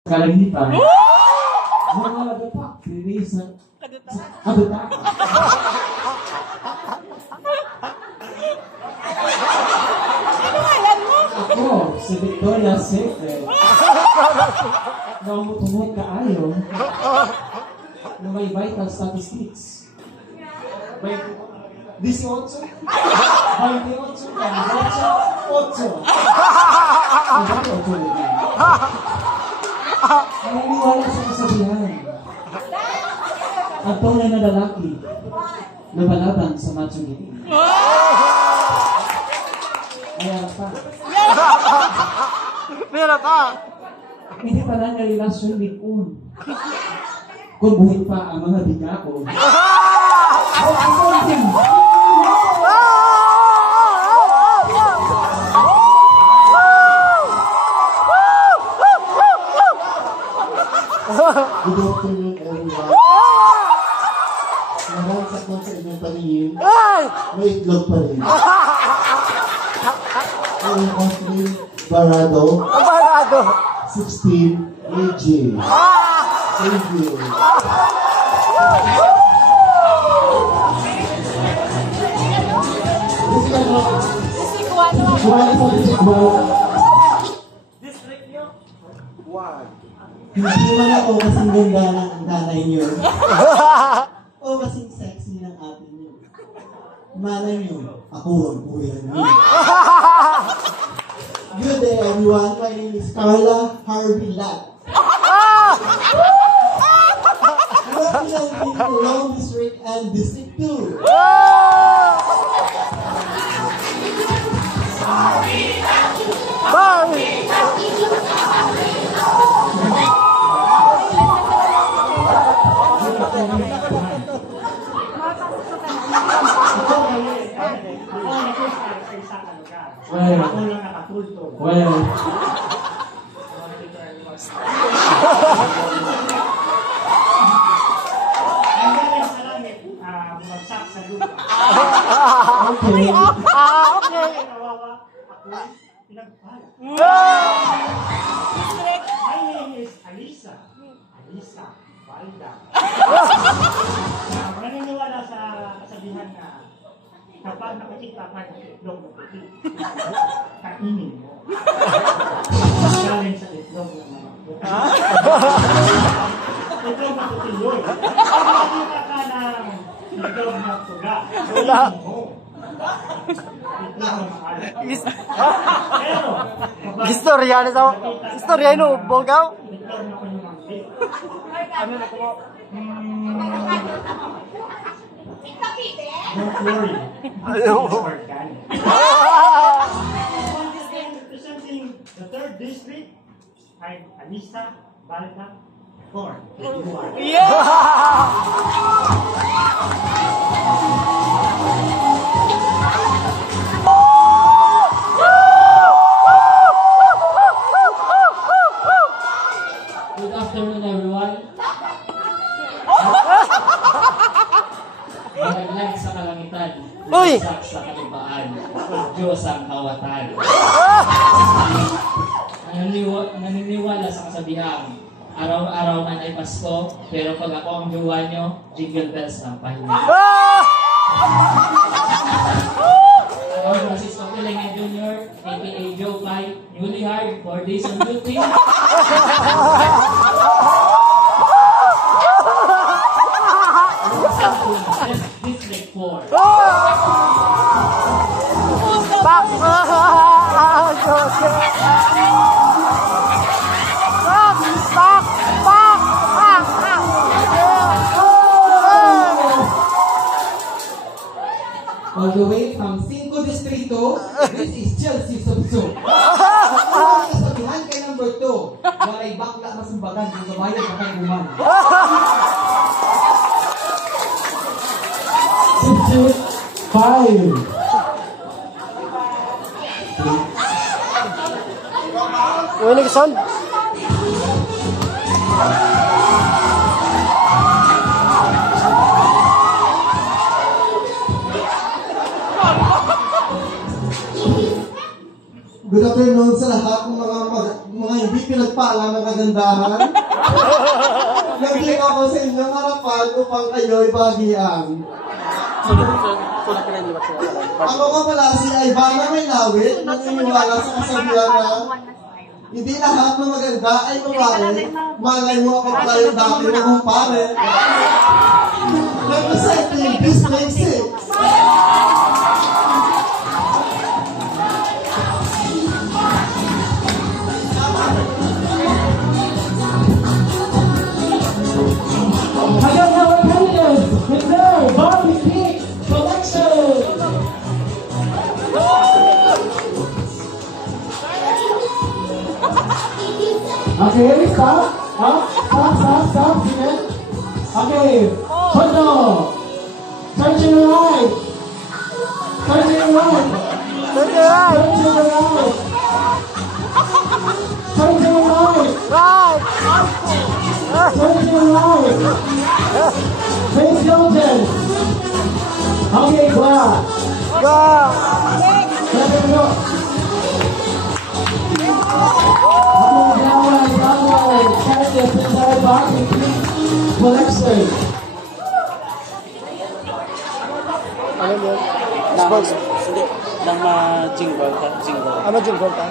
Kalamitan. Mga nagapak, release na kaduta. Ano ngayon mo? Ako, si Victoria's Secret. Namutungod kaayo na may vital statistics. May 18? 28 ka, 8. Naniniwala sa kasabihan. Ang tunay na lalaki lumalaban sa matching. Mayroon pa. Meron pa. Hindi pa lang na relasyon likun. Kung buhay pa ang mga bigako. Good afternoon, everyone. Narasak lang sa inyong paningin, may itlog pa rin. Ang Muslim Barado, 16 AJ. Thank you. Hindi man ako kasing ganda ng nanay niyo. O kasing sexy ng ate niyo. Malay niyo, ako ang buhay niyo. Good day everyone, my name is Carla Harvey Latt. Representing Long District and District 2. Ako lang nakatulto. Well. Ang galing sa langit, bumagsak sa lupa. Okay. Okay. Kawawa, ako pinagpala. My name is Alisa. Alisa Valda. Naniniwala sa kasabihan na kapag nakikita ka ng itlog na puti, kainin mo. Galing sa itlog ng mga puti. Itlog na puti yun. Kapag nakikita ka ng itlog na tuga, kainin mo. Itlog ng maalat. Pero, Istorya no, bogaw. itlog na kunyumangki. Ano na ko? Don't worry. Ayaw. It's organic. Representing the 3rd district, I'm Alisa Balta Corn. Good afternoon, everyone. Malaglag sa kalangitan, Uy! lumasak sa kalubaan, Diyos ang kawatan. Naniniwala sa kasabihang, araw-araw man ay Pasko, pero pag ako ang jowa nyo, jingle bells ng pahinga. Ako, Francisco Pilingan Jr., aka Joe Pai, newly hired 4 days on duty. District 4. All the way from 5 Distrito, this is Chelsea Subso. Ang kasabihan kay number 2, walay bakla masumbagan kung gabayan sa kaguman. Substitute 5. Winning son. Good afternoon sa lahat ng mga hindi pinagpaalam ng kaganda. dahan-dahan. Naging ako sa inyong harapan upang kayo'y bagian. Ako nga pala si Ivana May Lawit, naniniwala sa kasabihan na hindi lahat ng maganda ay babae. Malay mo ako pala yung dati na kumpare. Representing District 6. Hanggang our candidates with their Barbie Pig collection. Okay, stop. Stop. Sige. Okay, Hondo. Turn to the right. Turn to the right. Turn to the right. Turn to the right. Turn to the right. Right. Turn to the right. Face Hilton. Okay, black. Go. Let go. Downward. Candidates in their Barbie Pig collection. Ano yun? Sports. Hindi, nang ma-jingle ka, jingle. Ano jingle ka?